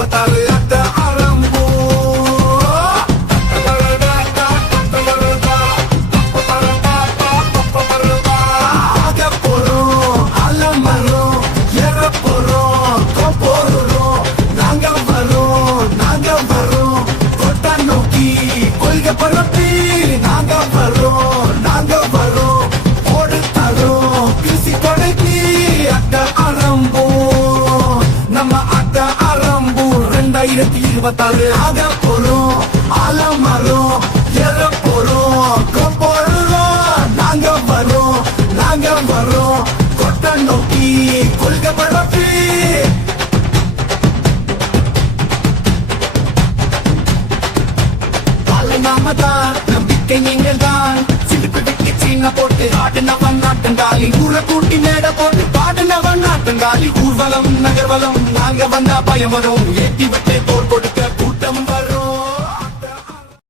26 அட்ட ஆரம்போ ஆக போறோம் அலமரோம் ஏற போறோம் போறோம் நாங்க வரோம் கொட்டா நோக்கி கொள்கை பரப்பி நாங்க வரோம் ஓடு தரோம் கிசி தொடக்கி அட்ட ஆரம்போ நம்ம அட்ட ஆரம்போ 2026 ஆக போறோம் ஆலமரம் ஏற போறோம் போறோம் நாங்க வரோம் கொட்டை நோக்கி கொள்கை பரப்பி நாம தான் நம்பிக்கை நீங்கள் தான் சிலுக்கு விட்டு சீன போட்டு ஆடுனவன் நாட்டங்காலி ஊரை கூட்டி மேட போட்டு பாடுனவன் நாட்டங்காலி ஊர்வலம் நகர்வலம் நாங்க வந்தா பயம் வரும் ஏற்றி விட்டு போர் கொடுக்க கூட்டம் வரும்